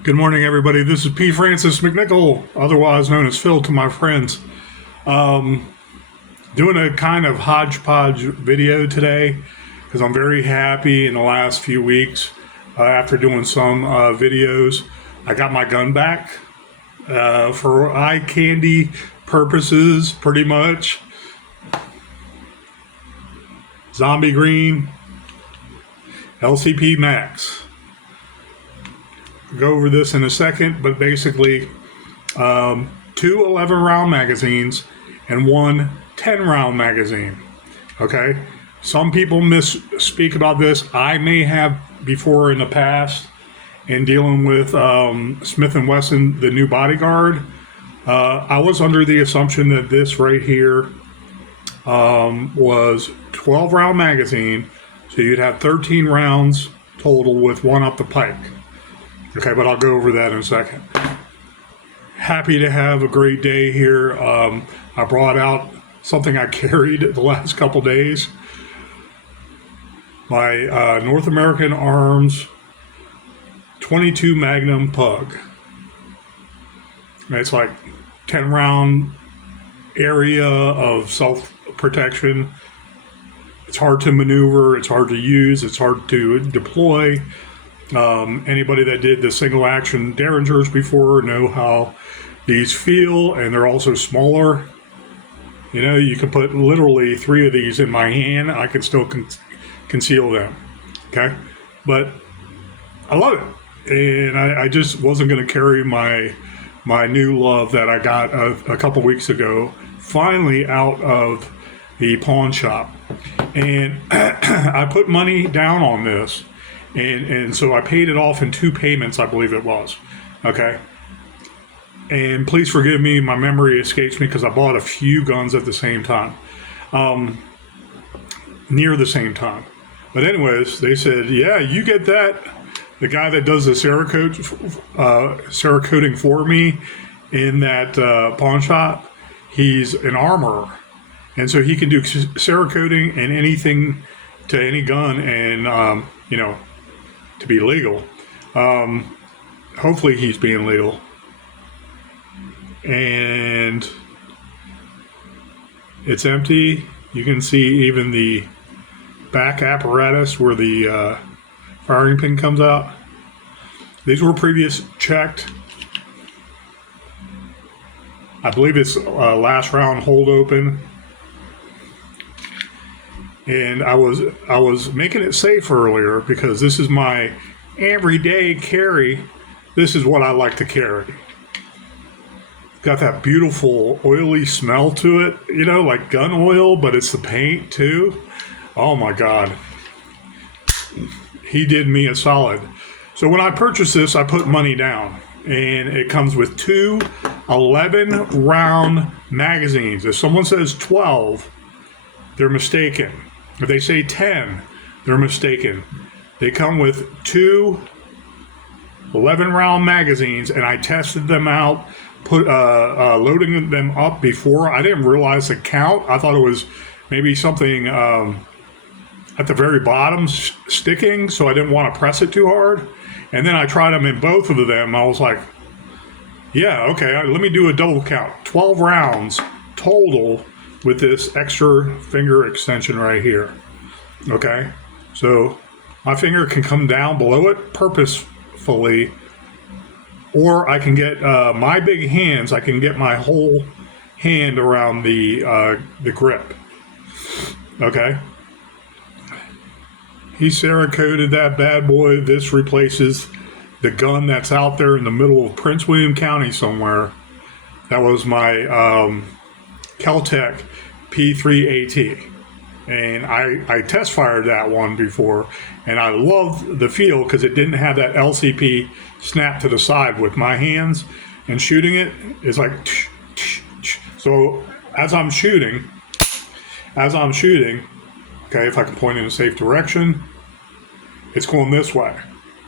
Good morning, everybody. This is P. Francis McNichol, otherwise known as Phil to my friends. Doing a kind of hodgepodge video today because I'm very happy in the last few weeks after doing some videos. I got my gun back for eye candy purposes, pretty much. Zombie Green LCP Max. Go over this in a second, but basically two 11-round magazines and one 10-round magazine. Okay, some people misspeak about this. I may have before in the past in dealing with Smith & Wesson, the new Bodyguard. I was under the assumption that this right here was 12-round magazine, so you'd have 13 rounds total with one up the pike. Okay, but I'll go over that in a second. Happy to have a great day here. I brought out something I carried the last couple days. My North American Arms 22 Magnum Pug. It's like 10-round area of self-protection. It's hard to maneuver, it's hard to use, it's hard to deploy. Anybody that did the single action Derringers before know how these feel, and they're also smaller. You know, you can put literally 3 of these in my hand. I can still conceal them. Okay, but I love it, and I just wasn't going to carry my new love that I got a couple weeks ago, finally out of the pawn shop, and I put money down on this. And so I paid it off in 2 payments, I believe it was. Okay. And please forgive me, my memory escapes me because I bought a few guns at the same time. Near the same time. But anyways, they said, yeah, you get that. The guy that does the Cerakoting for me in that pawn shop, he's an armorer. And so he can do Cerakoting and anything to any gun and, you know, to be legal. Hopefully he's being legal. And it's empty. You can see even the back apparatus where the firing pin comes out. These were previous checked. I believe it's last round hold open. And I was making it safe earlier because this is my everyday carry. This is what I like to carry. Got that beautiful oily smell to it, you know, like gun oil, but it's the paint too. Oh my God. He did me a solid. So when I purchased this, I put money down, and it comes with 2 11-round magazines. If someone says 12, they're mistaken. If they say 10, they're mistaken. They come with 2 11-round magazines, and I tested them out, loading them up before. I didn't realize the count. I thought it was maybe something at the very bottom sticking, so I didn't want to press it too hard. And then I tried them in both of them. I was like, yeah, okay, let me do a double count. 12 rounds total with this extra finger extension right here. Okay, so my finger can come down below it purposefully, or I can get my big hands, I can get my whole hand around the grip. Okay, he Cerakoted that bad boy. This replaces the gun that's out there in the middle of Prince William County somewhere. That was my Kel-Tec P3AT, and I test fired that one before, and I loved the feel because it didn't have that LCP snap to the side. With my hands and shooting it, it's like tsh, tsh, tsh. So as I'm shooting, okay, if I can point in a safe direction, it's going this way.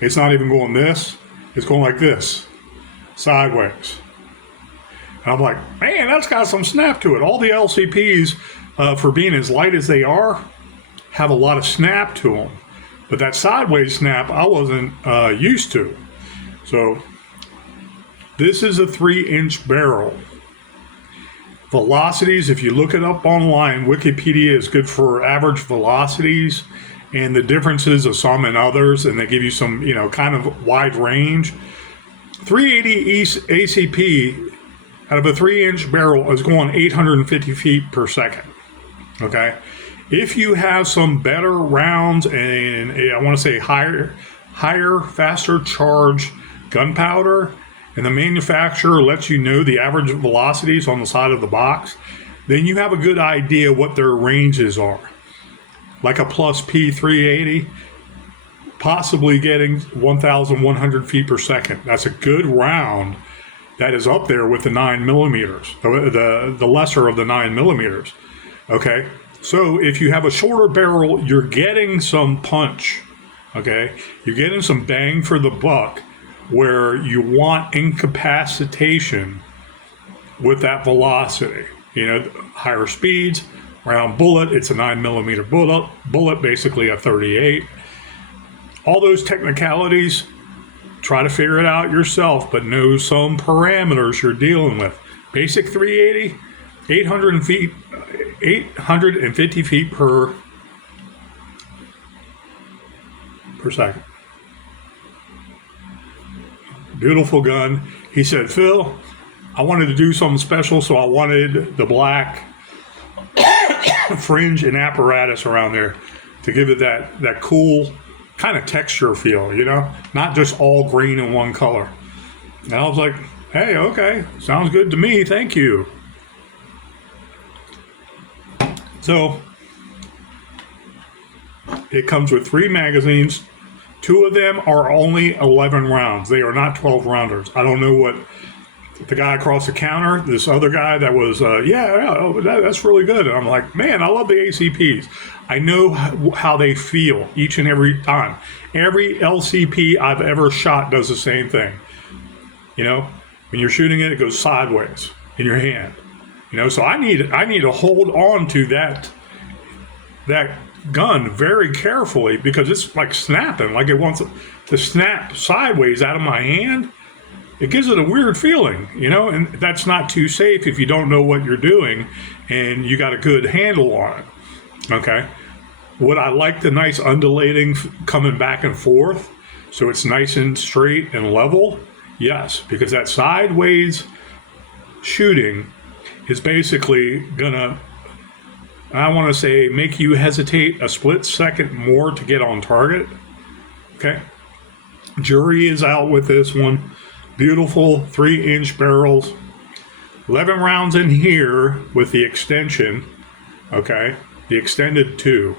It's not even going this, it's going like this, sideways. And I'm like, man, that's got some snap to it. All the LCPs, for being as light as they are, have a lot of snap to them. But that sideways snap, I wasn't used to. So This is a 3-inch barrel. Velocities, if you look it up online, Wikipedia is good for average velocities and the differences of some and others, and they give you some, kind of wide range. 380 ACP out of a 3-inch barrel is going 850 feet per second. Okay? If you have some better rounds and I want to say higher, faster charge gunpowder, and the manufacturer lets you know the average velocities on the side of the box, then you have a good idea what their ranges are. Like a plus P 380, possibly getting 1,100 feet per second. That's a good round that is up there with the 9 millimeters, the lesser of the 9 millimeters. Okay, so if you have a shorter barrel, you're getting some punch. Okay, you're getting some bang for the buck, where you want incapacitation with that velocity. Higher speeds, round bullet, it's a 9 millimeter bullet, basically a 38. All those technicalities, try to figure it out yourself, but know some parameters you're dealing with. Basic 380, 850 feet per second. Beautiful gun. He said, Phil, I wanted to do something special, so I wanted the black fringe and apparatus around there to give it that cool kind of texture feel, not just all green and one color. And I was like, hey, okay, sounds good to me, thank you. So it comes with 3 magazines. 2 of them are only 11 rounds. They are not 12 rounders. I don't know what the guy across the counter, this other guy that was, that's really good. And I'm like, man, I love the ACPs. I know how they feel each and every time. Every LCP I've ever shot does the same thing. When you're shooting it, it goes sideways in your hand. So I need to hold on to that gun very carefully, because it's like snapping, like it wants to snap sideways out of my hand. It gives it a weird feeling, and that's not too safe if you don't know what you're doing and you got a good handle on it. Okay. Would I like the nice undulating coming back and forth so it's nice and straight and level? Yes, because that sideways shooting is basically gonna, I want to say, make you hesitate a split second more to get on target. Okay. Jury is out with this one. Beautiful 3-inch barrels. 11 rounds in here with the extension. Okay. The extended 2.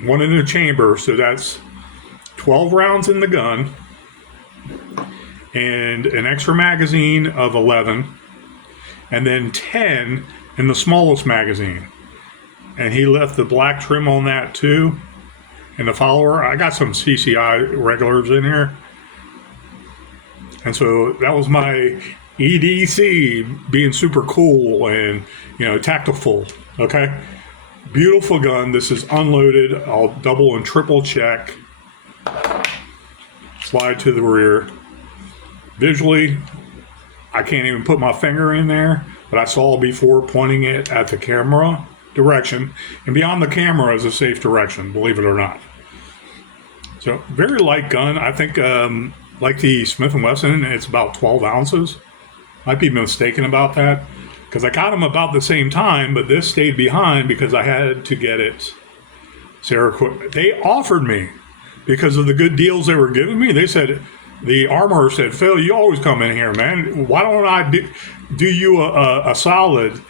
1 in the chamber. So that's 12 rounds in the gun. And an extra magazine of 11. And then 10 in the smallest magazine. And he left the black trim on that too. And the follower, I got some CCI regulars in here. And so that was my EDC being super cool and, tactful. Okay. Beautiful gun. This is unloaded. I'll double and triple check. Slide to the rear. Visually, I can't even put my finger in there, but I saw before pointing it at the camera direction, and beyond the camera is a safe direction, believe it or not. So very light gun. I think like the Smith & Wesson, it's about 12 ounces. Might be mistaken about that, because I got them about the same time, but this stayed behind because I had to get it. They offered me, because of the good deals they were giving me, they said, the armorer said, Phil, you always come in here, man. Why don't I do you a solid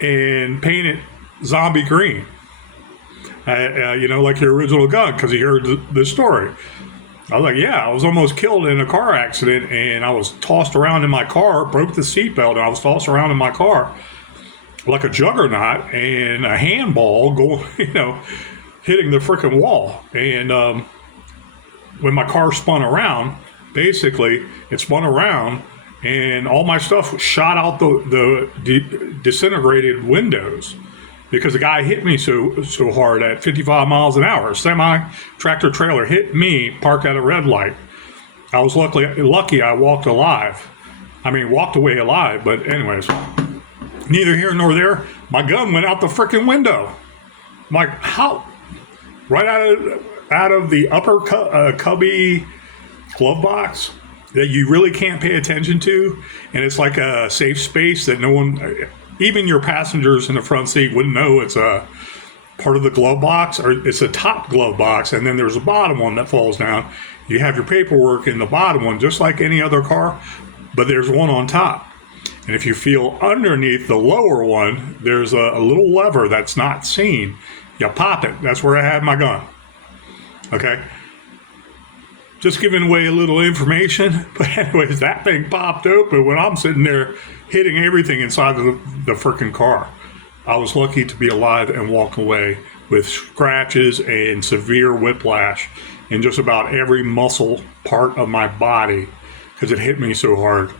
and paint it zombie green? Like your original gun, because he heard the story. I was like, yeah, I was almost killed in a car accident, and I was tossed around in my car, broke the seatbelt, and I was tossed around in my car like a juggernaut and a handball going, hitting the freaking wall. And when my car spun around, basically, it spun around, and all my stuff shot out the disintegrated windows, because the guy hit me so hard at 55 miles an hour. A semi tractor trailer hit me parked at a red light. I was lucky I walked alive. I mean, walked away alive. But anyways, neither here nor there. My gun went out the freaking window. I'm like, how? Right out of the upper cubby glove box that you really can't pay attention to, and it's like a safe space that no one, even your passengers in the front seat, wouldn't know it's a part of the glove box, or it's a top glove box, and then there's a bottom one that falls down. You have your paperwork in the bottom one, just like any other car, but there's one on top. And if you feel underneath the lower one, there's a little lever that's not seen. You pop it. That's where I had my gun. Okay? Just giving away a little information. But anyways, that thing popped open when I'm sitting there hitting everything inside of the freaking car. I was lucky to be alive and walk away with scratches and severe whiplash in just about every muscle part of my body because it hit me so hard.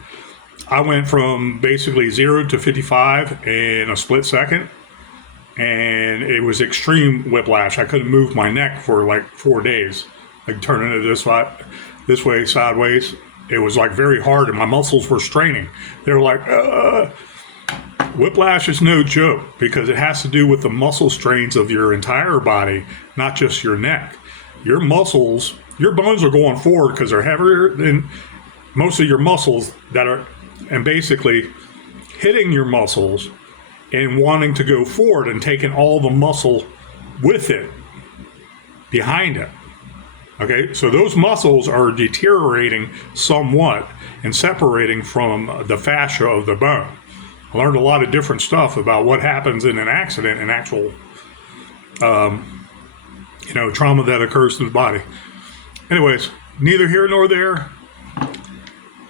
I went from basically 0 to 55 in a split second, and it was extreme whiplash. I couldn't move my neck for like 4 days, like turning it this way, sideways. It was like very hard, and my muscles were straining. They were like, Whiplash is no joke because it has to do with the muscle strains of your entire body, not just your neck. Your muscles, your bones are going forward because they're heavier than most of your muscles and basically hitting your muscles and wanting to go forward and taking all the muscle with it behind it. Okay, so those muscles are deteriorating somewhat and separating from the fascia of the bone. I learned a lot of different stuff about what happens in an accident and actual, trauma that occurs to the body. Anyways, neither here nor there.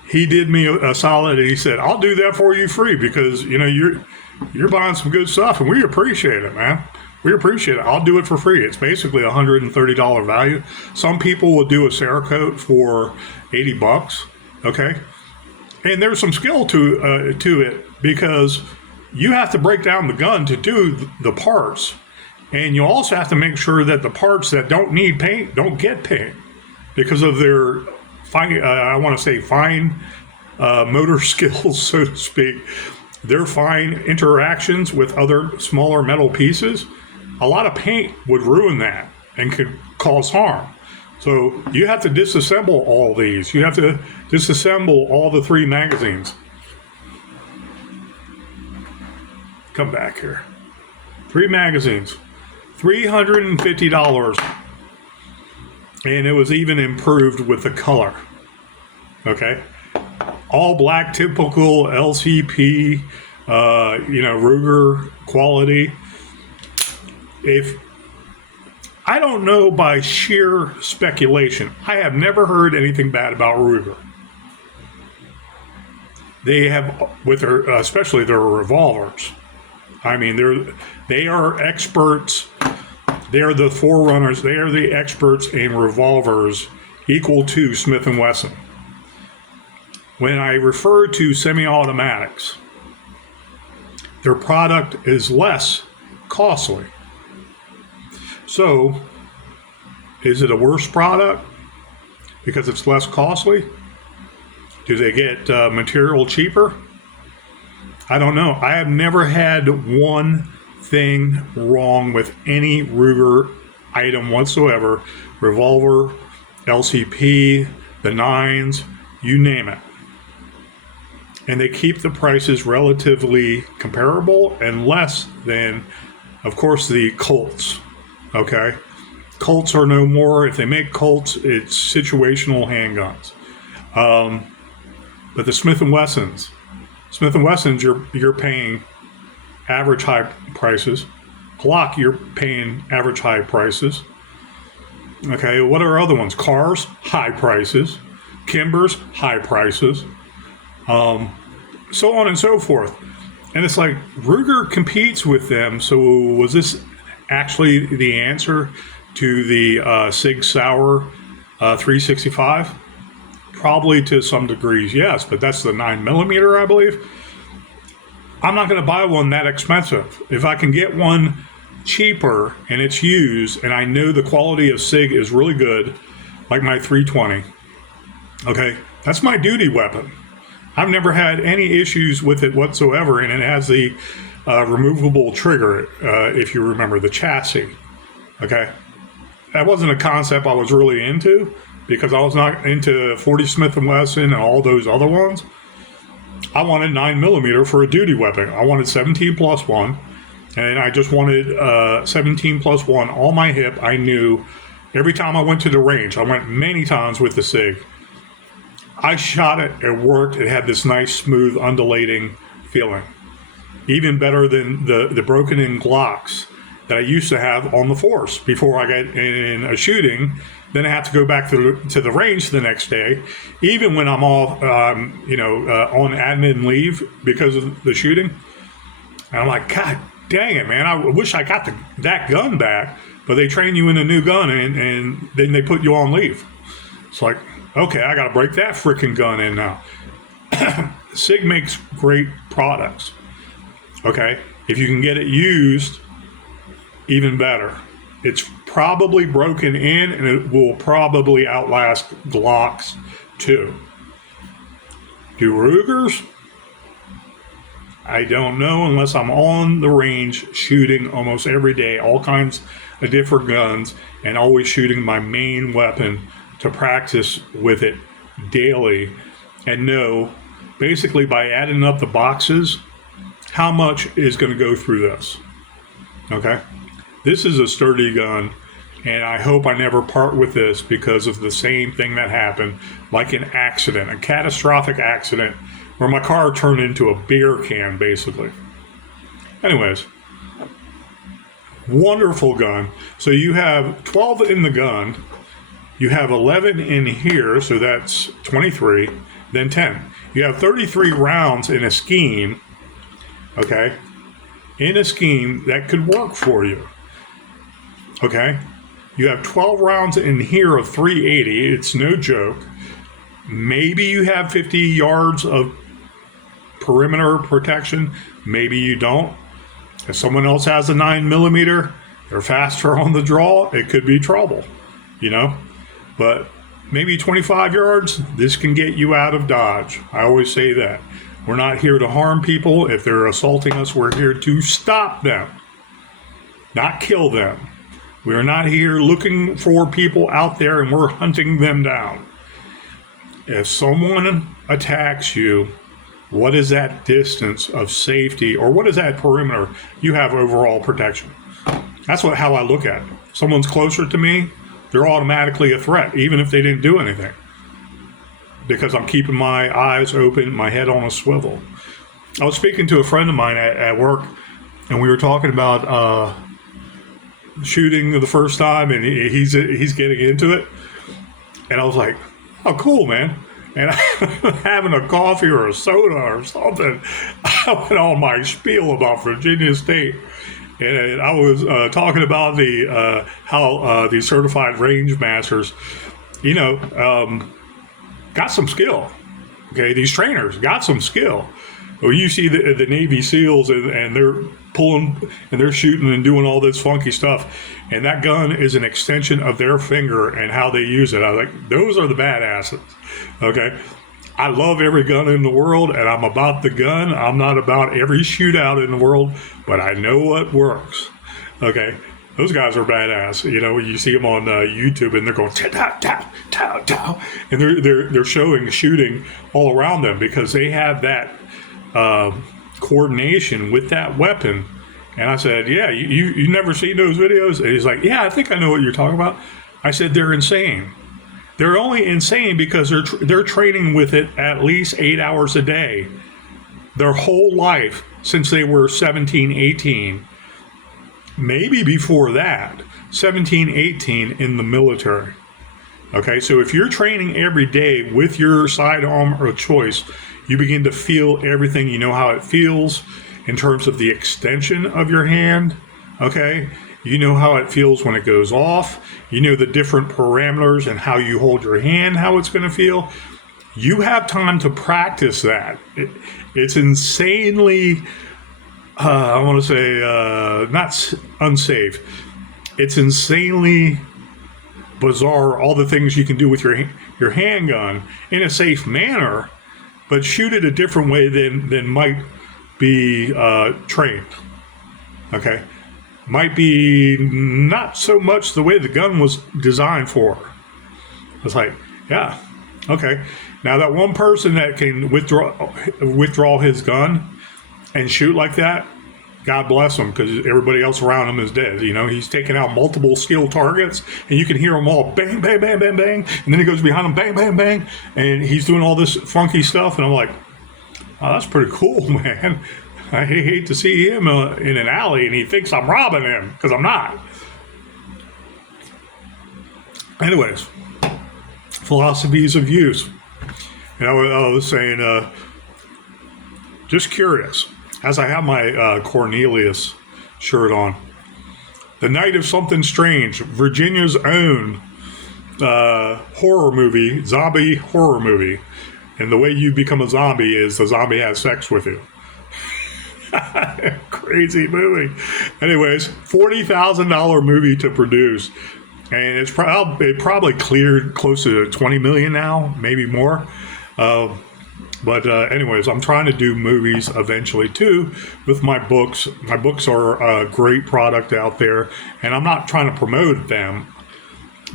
He did me a solid, and he said, "I'll do that for you free because you're buying some good stuff, and we appreciate it, man. We appreciate it. I'll do it for free. It's basically a $130 value. Some people will do a Cerakote for $80. Okay, and there's some skill to it because you have to break down the gun to do the parts, and you also have to make sure that the parts that don't need paint don't get paint because of their fine motor skills, so to speak. Their fine interactions with other smaller metal pieces. A lot of paint would ruin that and could cause harm. So you have to disassemble all these. You have to disassemble all the 3 magazines. Come back here. 3 magazines. $350. And it was even improved with the color. Okay? All black, typical LCP, Ruger quality. If I don't know, by sheer speculation, I have never heard anything bad about Ruger. They have, with their, especially their revolvers. I mean, they are experts. They are the forerunners. They are the experts in revolvers, equal to Smith & Wesson. When I refer to semi-automatics, their product is less costly. So, is it a worse product because it's less costly? Do they get material cheaper? I don't know. I have never had one thing wrong with any Ruger item whatsoever. Revolver, LCP, the 9s, you name it. And they keep the prices relatively comparable and less than, of course, the Colts. Okay? Colts are no more. If they make Colts, it's situational handguns. But the Smith & Wessons, you're paying average high prices. Glock, you're paying average high prices. Okay, what are other ones? Cars, high prices. Kimbers, high prices. So on and so forth. And it's like Ruger competes with them. So was this actually the answer to the Sig Sauer 365? Probably to some degrees, yes, but that's the 9mm, I believe. I'm not going to buy one that expensive. If I can get one cheaper and it's used and I know the quality of Sig is really good, like my 320, Okay, that's my duty weapon. I've never had any issues with it whatsoever, and it has the removable trigger, if you remember, the chassis. Okay, that wasn't a concept I was really into because I was not into 40 Smith & Wesson and all those other ones. I wanted 9mm for a duty weapon. I wanted 17+1, and I just wanted 17+1 on my hip. I knew every time I went to the range, I went many times with the SIG. I shot it, it worked, it had this nice, smooth, undulating feeling. Even better than the broken-in Glocks that I used to have on the force before I got in a shooting. Then I have to go back to the range the next day, even when I'm off, on admin leave because of the shooting. And I'm like, God dang it, man! I wish I got that gun back. But they train you in a new gun, and then they put you on leave. It's like, okay, I got to break that freaking gun in now. SIG makes great products. Okay, if you can get it used, even better. It's probably broken in, and it will probably outlast Glocks too. Do Rugers? I don't know unless I'm on the range shooting almost every day, all kinds of different guns, and always shooting my main weapon to practice with it daily and know, basically by adding up the boxes, how much is going to go through this. Okay? This is a sturdy gun, and I hope I never part with this because of the same thing that happened, like an accident, a catastrophic accident, where my car turned into a beer can, basically. Anyways, wonderful gun. So you have 12 in the gun, you have 11 in here, so that's 23, then 10. You have 33 rounds in a scheme, okay? In a scheme that could work for you. Okay, you have 12 rounds in here of 380. It's no joke. Maybe you have 50 yards of perimeter protection. Maybe you don't. If someone else has a 9mm, they're faster on the draw. It could be trouble, But maybe 25 yards, this can get you out of Dodge. I always say that. We're not here to harm people. If they're assaulting us, we're here to stop them, not kill them. We are not here looking for people out there and we're hunting them down. If someone attacks you, what is that distance of safety, or what is that perimeter you have overall protection? That's how I look at it. If someone's closer to me, they're automatically a threat, even if they didn't do anything. Because I'm keeping my eyes open, my head on a swivel. I was speaking to a friend of mine at work, and we were talking about shooting the first time, and he's getting into it, and I was like, oh cool, man. And having a coffee or a soda or something, I went on my spiel about Virginia State, and I was talking about how the certified range masters got some skill. Okay, these trainers got some skill. Well, you see the Navy SEALs and they're pulling and they're shooting and doing all this funky stuff, and that gun is an extension of their finger and how they use it. I was like, those are the badasses. Okay, I love every gun in the world, and I'm about the gun. I'm not about every shootout in the world, but I know what works. Okay, those guys are badass. You see them on YouTube, and they're going ta ta ta ta, and they're showing shooting all around them because they have that coordination with that weapon. And I said, yeah, you never seen those videos? And he's like, yeah, I think I know what you're talking about. I said, they're insane. They're only insane because they're training with it at least 8 hours a day their whole life since they were 17, 18. Maybe before that, 17, 18 in the military. Okay, so if you're training every day with your sidearm of choice, you begin to feel everything. You know how it feels in terms of the extension of your hand. Okay, you know how it feels when it goes off. You know the different parameters and how you hold your hand, how it's going to feel. You have time to practice that. It's insanely, I want to say, not unsafe. It's insanely bizarre, all the things you can do with your your handgun in a safe manner, but shoot it a different way than might be trained. Okay? Might be not so much the way the gun was designed for. It's like, yeah, okay. Now that one person that can withdraw his gun and shoot like that, God bless him, because everybody else around him is dead. You know, he's taking out multiple skilled targets, and you can hear them all bang, bang, bang, bang, bang, and then he goes behind him, bang, bang, bang, and he's doing all this funky stuff, and I'm like, oh, that's pretty cool, man. I hate to see him in an alley, and he thinks I'm robbing him, because I'm not. Anyways, philosophies of use. And I was saying, just curious, as I have my Cornelius shirt on, the night of something strange, Virginia's own horror movie, zombie horror movie. And the way you become a zombie is the zombie has sex with you. Crazy movie. Anyways, $40,000 movie to produce. And it probably cleared close to $20 million now, maybe more. But anyways, I'm trying to do movies eventually too with my books. My books are a great product out there, and I'm not trying to promote them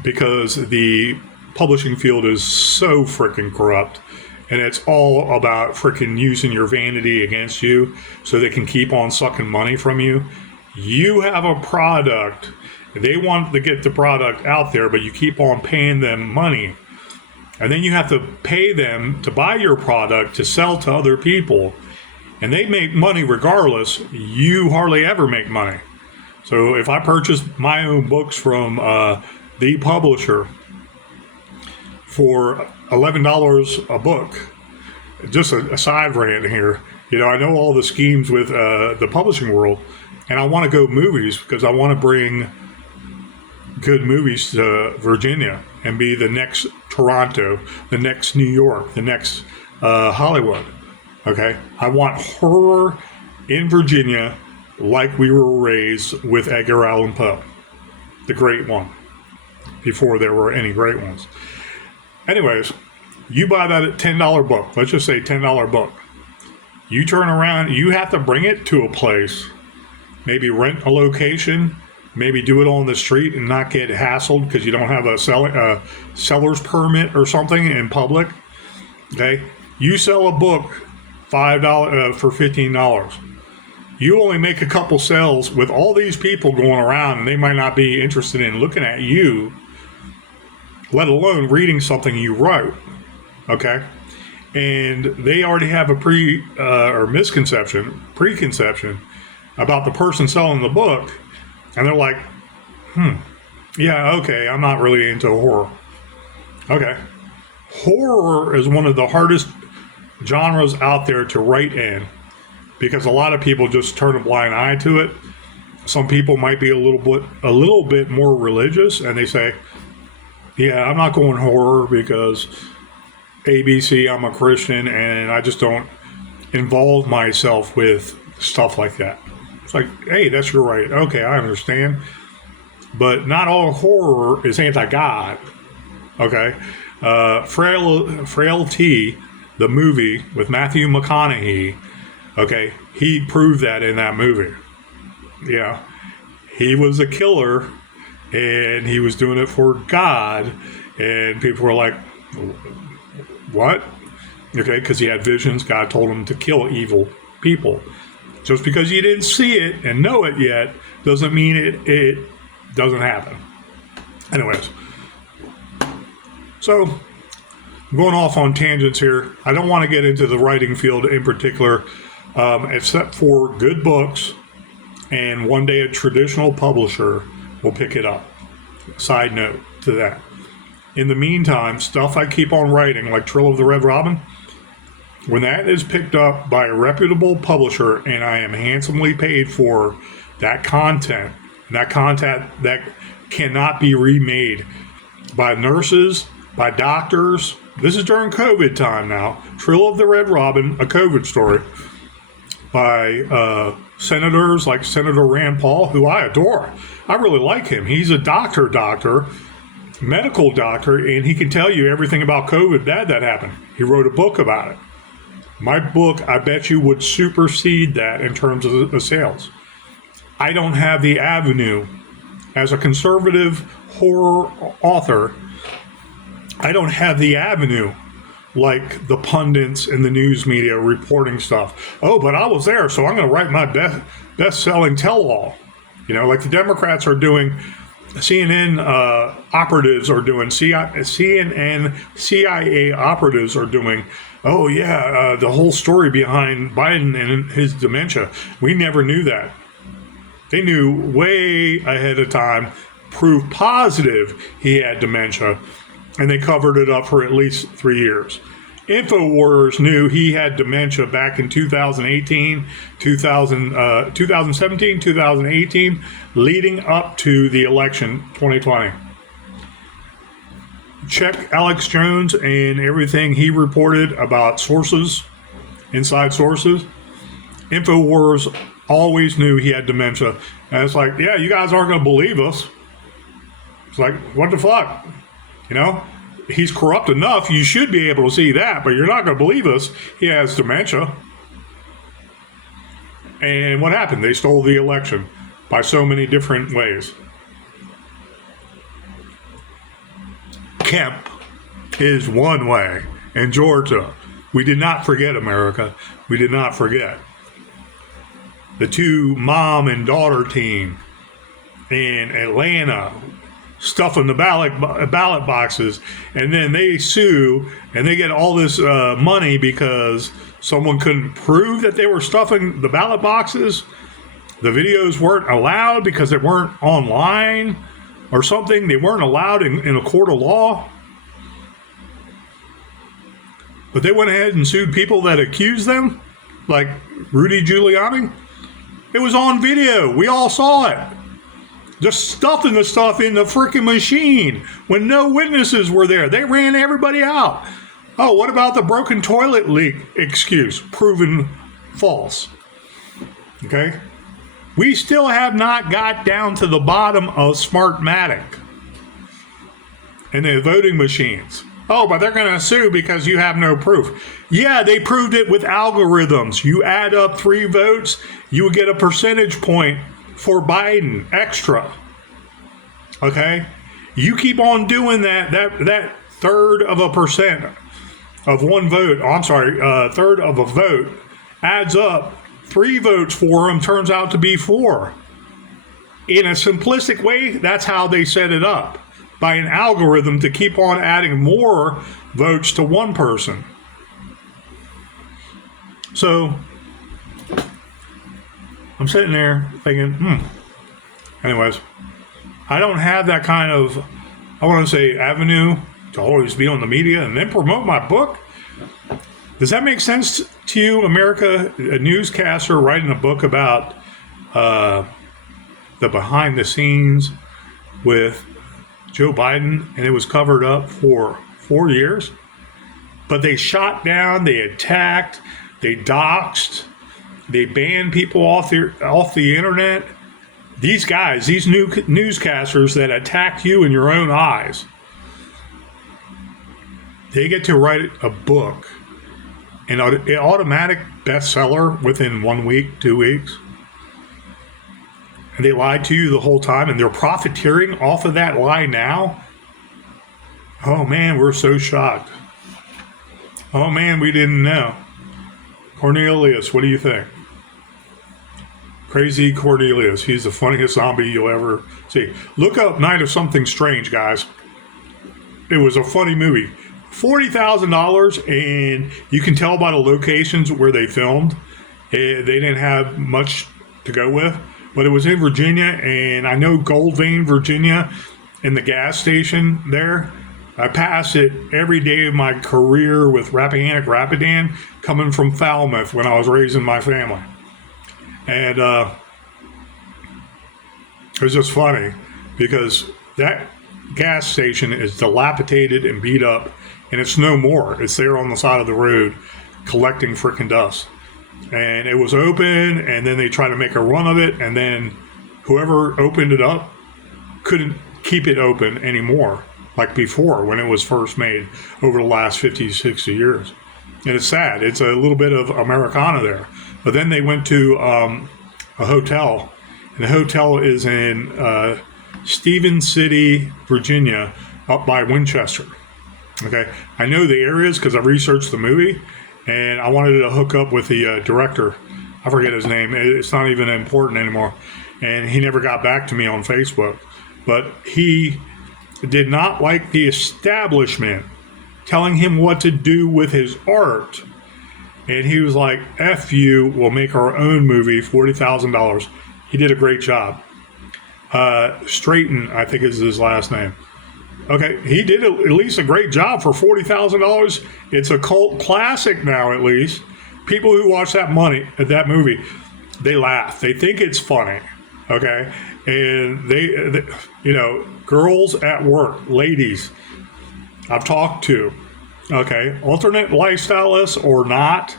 because the publishing field is so freaking corrupt, and it's all about freaking using your vanity against you so they can keep on sucking money from you. You have a product. They want to get the product out there, but you keep on paying them money. And then you have to pay them to buy your product to sell to other people. And they make money regardless. You hardly ever make money. So if I purchase my own books from the publisher for $11 a book, just a side rant here. You know, I know all the schemes with the publishing world, and I want to go movies because I want to bring good movies to Virginia and be the next Toronto, the next New York, the next Hollywood. Okay? I want horror in Virginia like we were raised with Edgar Allan Poe, the great one, before there were any great ones. Anyways, you buy that $10 book. Let's just say $10 book. You turn around, you have to bring it to a place, maybe rent a location, maybe do it on the street and not get hassled because you don't have a seller's permit or something in public. Okay, you sell a book $5 for $15. You only make a couple sales with all these people going around, and they might not be interested in looking at you, let alone reading something you wrote. Okay, and they already have a preconception about the person selling the book. And they're like, yeah, okay, I'm not really into horror. Okay. Horror is one of the hardest genres out there to write in because a lot of people just turn a blind eye to it. Some people might be a little bit more religious, and they say, yeah, I'm not going horror because ABC, I'm a Christian, and I just don't involve myself with stuff like that. It's like, hey, that's your right. Okay, I understand. But not all horror is anti-God. Okay? Frailty, the movie with Matthew McConaughey, okay, he proved that in that movie. Yeah. He was a killer, and he was doing it for God, and people were like, what? Okay, because he had visions. God told him to kill evil people. Just because you didn't see it and know it yet doesn't mean it doesn't happen. Anyways, so I'm going off on tangents here. I don't want to get into the writing field in particular, except for good books, and one day a traditional publisher will pick it up. Side note to that. In the meantime, stuff I keep on writing, like Trill of the Red Robin, when that is picked up by a reputable publisher and I am handsomely paid for that content that cannot be remade by nurses, by doctors. This is during COVID time now. Trill of the Red Robin, a COVID story, by senators like Senator Rand Paul, who I adore. I really like him. He's a doctor, medical doctor, and he can tell you everything about COVID bad that happened. He wrote a book about it. My book, I bet you, would supersede that in terms of the sales. I don't have the avenue as a conservative horror author. I don't have the avenue like the pundits and the news media reporting stuff. Oh, but I was there, so I'm going to write my best-selling tell-all. You know, like the Democrats are doing, CNN operatives are doing, CNN, CIA operatives are doing, oh yeah, the whole story behind Biden and his dementia. We never knew that. They knew way ahead of time, proof positive he had dementia, and they covered it up for at least 3 years. InfoWars knew he had dementia back in 2018, 2017, 2018, leading up to the election 2020. Check Alex Jones and everything he reported about sources, inside sources. InfoWars always knew he had dementia. And it's like, yeah, you guys aren't going to believe us. It's like, what the fuck? You know, he's corrupt enough. You should be able to see that, but you're not going to believe us. He has dementia. And what happened? They stole the election by so many different ways. Kemp is one way. In Georgia, we did not forget America. We did not forget. The two mom and daughter team in Atlanta stuffing the ballot boxes, and then they sue and they get all this money because someone couldn't prove that they were stuffing the ballot boxes. The videos weren't allowed because they weren't online or something. They weren't allowed in a court of law. But they went ahead and sued people that accused them, like Rudy Giuliani. It was on video. We all saw it. Just stuffing the stuff in the freaking machine when no witnesses were there. They ran everybody out. Oh, what about the broken toilet leak excuse? Proven false. Okay? We still have not got down to the bottom of Smartmatic and the voting machines. Oh, but they're going to sue because you have no proof. Yeah, they proved it with algorithms. You add up 3 votes, you would get a percentage point for Biden extra. Okay? You keep on doing that third of a percent of one vote, third of a vote adds up. 3 votes for him turns out to be 4. In a simplistic way, that's how they set it up. By an algorithm to keep on adding more votes to one person. So, I'm sitting there thinking, Anyways, I don't have that kind of, I want to say, avenue to always be on the media and then promote my book. Does that make sense to you, America? A newscaster writing a book about the behind the scenes with Joe Biden, and it was covered up for 4 years. But they shot down, they attacked, they doxed, they banned people off the internet. These guys, these new newscasters that attack you in your own eyes, they get to write a book, an automatic bestseller within 1 week, 2 weeks. And they lied to you the whole time, and they're profiteering off of that lie now. Oh man, we're so shocked. Oh man, we didn't know. Cornelius, what do you think? Crazy Cornelius. He's the funniest zombie you'll ever see. Look up Night of Something Strange, guys. It was a funny movie. $40,000, and you can tell by the locations where they filmed. They didn't have much to go with. But it was in Virginia, and I know Gold Vein, Virginia, in the gas station there. I passed it every day of my career with Rappahannock Rapidan, coming from Falmouth when I was raising my family. And it was just funny because that gas station is dilapidated and beat up, and it's no more. It's there on the side of the road collecting freaking dust. And it was open, and then they tried to make a run of it, and then whoever opened it up couldn't keep it open anymore. like before when it was first made over the last 50, 60 years. And it's sad. It's a little bit of Americana there. But then they went to a hotel, and the hotel is in Stephen City, Virginia, up by Winchester. Okay, I know the areas because I researched the movie, and I wanted to hook up with the director. I forget his name. It's not even important anymore. And he never got back to me on Facebook. But he did not like the establishment telling him what to do with his art. And he was like, F you, we'll make our own movie, $40,000. He did a great job. Straighten, I think is his last name. Okay, he did at least a great job for $40,000. It's a cult classic now, at least. People who watch that movie, they laugh. They think it's funny. Okay, and they girls at work, ladies, I've talked to, okay, alternate lifestyleists or not,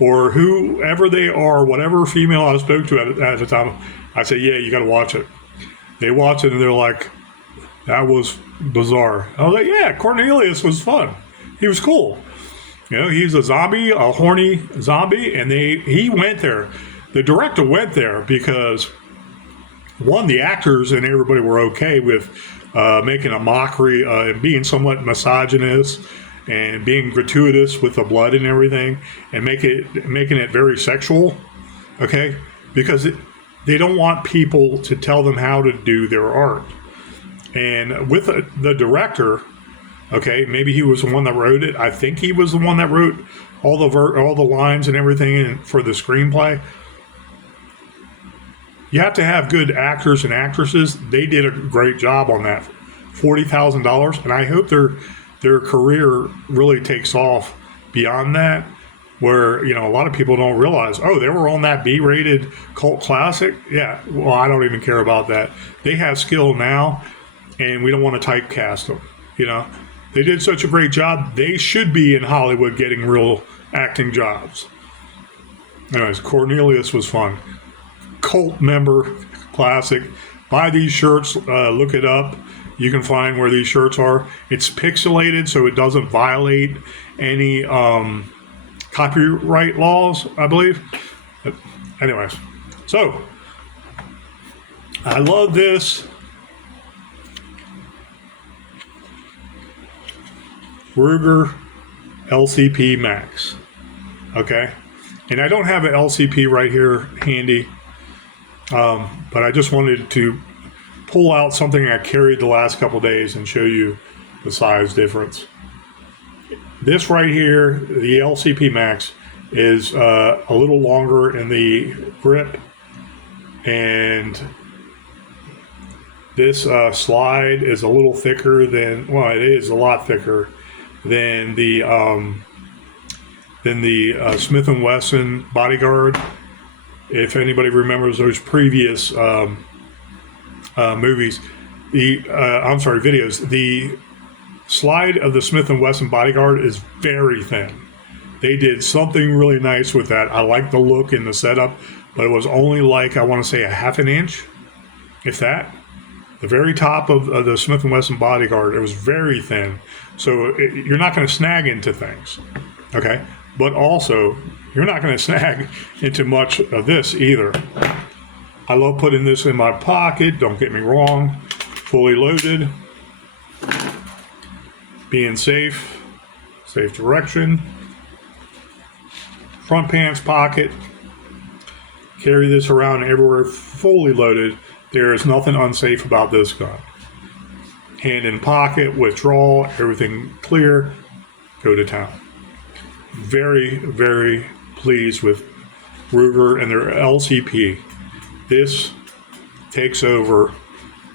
or whoever they are, whatever female I spoke to at the time, I said, yeah, you got to watch it. They watch it and they're like, that was bizarre. I was like, yeah, Cornelius was fun. He was cool. He's a zombie, a horny zombie, and he went there. The director went there because, one, the actors and everybody were okay with making a mockery and being somewhat misogynist and being gratuitous with the blood and everything, and making it very sexual, okay? Because they don't want people to tell them how to do their art. And with the director, okay, maybe he was the one that wrote it. I think he was the one that wrote all the lines and everything for the screenplay. You have to have good actors and actresses. They did a great job on that. $40,000, and I hope their career really takes off beyond that, where a lot of people don't realize, oh, they were on that B-rated cult classic. Yeah, well, I don't even care about that. They have skill now, and we don't want to typecast them. They did such a great job. They should be in Hollywood getting real acting jobs. Anyways, Cornelius was fun. Cult member, classic. Buy these shirts. Look it up. You can find where these shirts are. It's pixelated, so it doesn't violate any copyright laws, I believe. But anyways, so I love this. Ruger LCP Max. Okay? And I don't have an LCP right here handy, but I just wanted to pull out something I carried the last couple days and show you the size difference. This right here, the LCP Max, is a little longer in the grip, and this slide is a little thicker than, well, it is a lot thicker than the Smith & Wesson Bodyguard. If anybody remembers those previous movies, videos, the slide of the Smith & Wesson Bodyguard is very thin. They did something really nice with that. I like the look and the setup, but it was only like, I want to say, a half an inch, if that. The very top of the Smith & Wesson Bodyguard, it was very thin. So you're not going to snag into things, okay? But also, you're not going to snag into much of this either. I love putting this in my pocket, don't get me wrong. Fully loaded. Being safe direction. Front pants pocket. Carry this around everywhere, fully loaded. There is nothing unsafe about this gun. Hand in pocket, withdrawal, everything clear, go to town. Very, very pleased with Ruger and their LCP. This takes over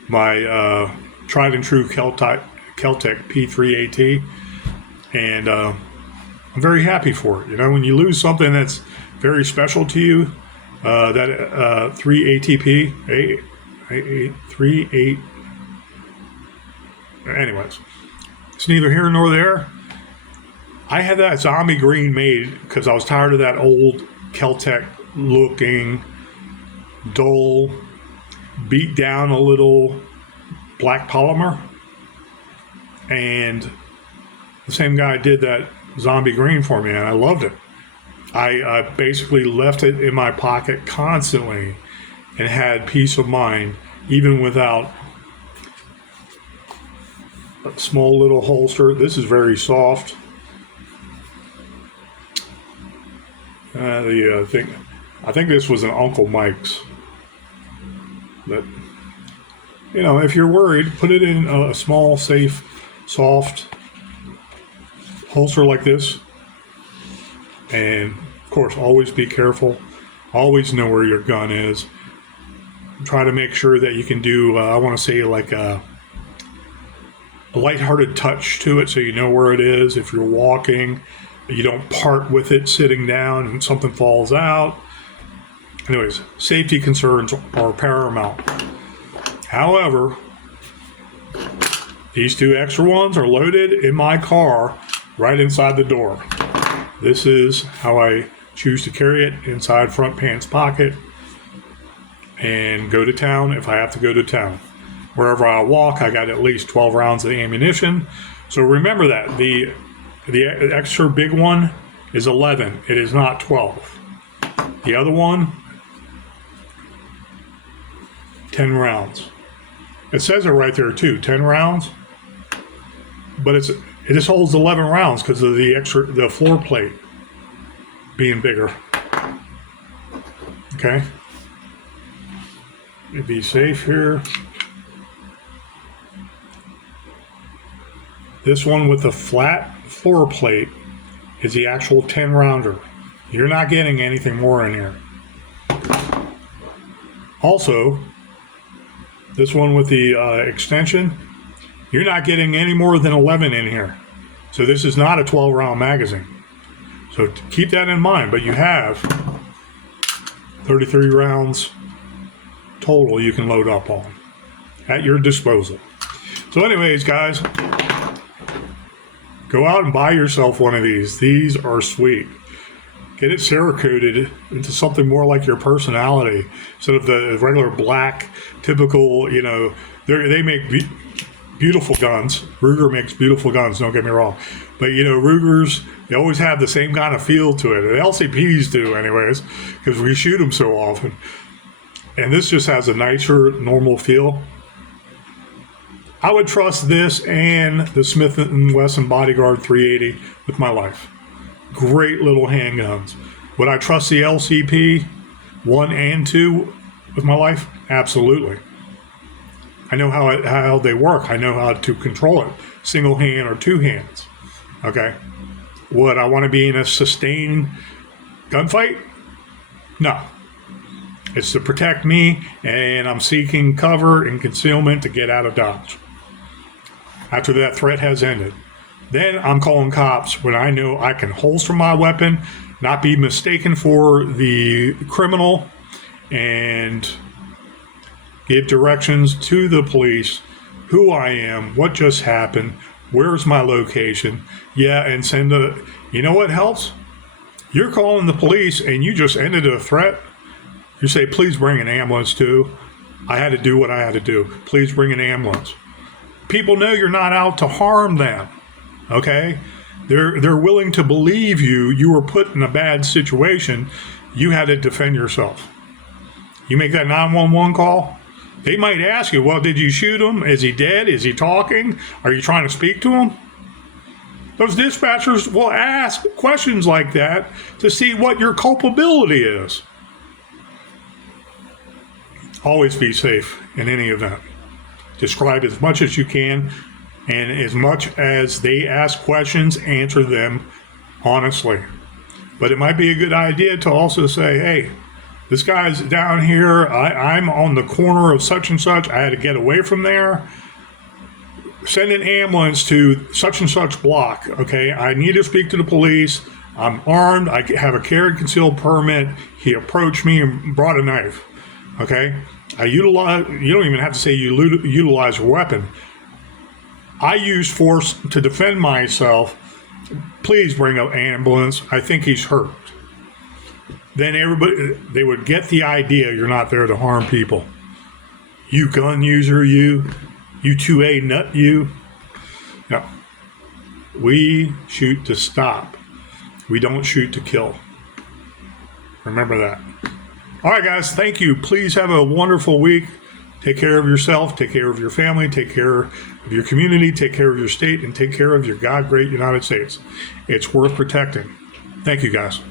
my tried and true Keltec P3AT, and I'm very happy for it. When you lose something that's very special to you, that 3ATP, 3-8. Anyways, it's neither here nor there. I had that Zombie Green made because I was tired of that old Keltec looking, dull, beat down a little black polymer. And the same guy did that Zombie Green for me, and I loved it. I basically left it in my pocket constantly and had peace of mind, even without a small little holster. This is very soft. I think this was an Uncle Mike's. But, you know, if you're worried, put it in a small, safe, soft holster like this. And, of course, always be careful. Always know where your gun is. Try to make sure that you can do, I want to say, like a lighthearted touch to it so you know where it is. If you're walking, you don't part with it sitting down and something falls out. Anyways, safety concerns are paramount. However, these two extra ones are loaded in my car right inside the door. This is how I choose to carry it, inside front pants pocket, and go to town if I have to go to town. Wherever I walk, I got at least 12 rounds of ammunition. So remember that. The extra big one is 11. It is not 12. The other one, 10 rounds. It says it right there too, 10 rounds. But it just holds 11 rounds because of the floor plate being bigger. Okay. Be safe here. This one with the flat floor plate is the actual 10 rounder. You're not getting anything more in here. Also, this one with the extension, you're not getting any more than 11 in here. So this is not a 12 round magazine. So keep that in mind, but you have 33 rounds total you can load up on at your disposal. So anyways, guys, go out and buy yourself one of these. These are sweet. Get it Cerakoted into something more like your personality instead of the regular black, typical, you know, they make beautiful guns. Ruger makes beautiful guns, don't get me wrong. But, you know, Rugers, they always have the same kind of feel to it. The LCPs do anyways, because we shoot them so often. And this just has a nicer, normal feel. I would trust this and the Smith & Wesson Bodyguard 380 with my life. Great little handguns. Would I trust the LCP 1 and 2 with my life? Absolutely. I know how they work. I know how to control it. Single hand or two hands. Okay. Would I want to be in a sustained gunfight? No. It's to protect me, and I'm seeking cover and concealment to get out of Dodge. After that threat has ended, then I'm calling cops when I know I can holster my weapon, not be mistaken for the criminal, and give directions to the police who I am, what just happened, where's my location. Yeah, and send you know what helps? You're calling the police and you just ended a threat. You say, please bring an ambulance too. I had to do what I had to do. Please bring an ambulance. People know you're not out to harm them. Okay? They're willing to believe you were put in a bad situation. You had to defend yourself. You make that 911 call, they might ask you, well, did you shoot him? Is he dead? Is he talking? Are you trying to speak to him? Those dispatchers will ask questions like that to see what your culpability is. Always be safe in any event. Describe as much as you can, and as much as they ask questions, answer them honestly. But it might be a good idea to also say, hey, this guy's down here. I'm on the corner of such and such. I had to get away from there. Send an ambulance to such and such block. Okay, I need to speak to the police. I'm armed. I have a carry and concealed permit. He approached me and brought a knife. Okay, you don't even have to say you utilize a weapon. I use force to defend myself. Please bring an ambulance. I think he's hurt. Then they would get the idea you're not there to harm people. You gun user, you 2A nut, you. No, We shoot to stop. We don't shoot to kill. Remember that. All right, guys, thank you. Please have a wonderful week. Take care of yourself, take care of your family, take care of your community, take care of your state, and take care of your God great United States. It's worth protecting. Thank you, guys.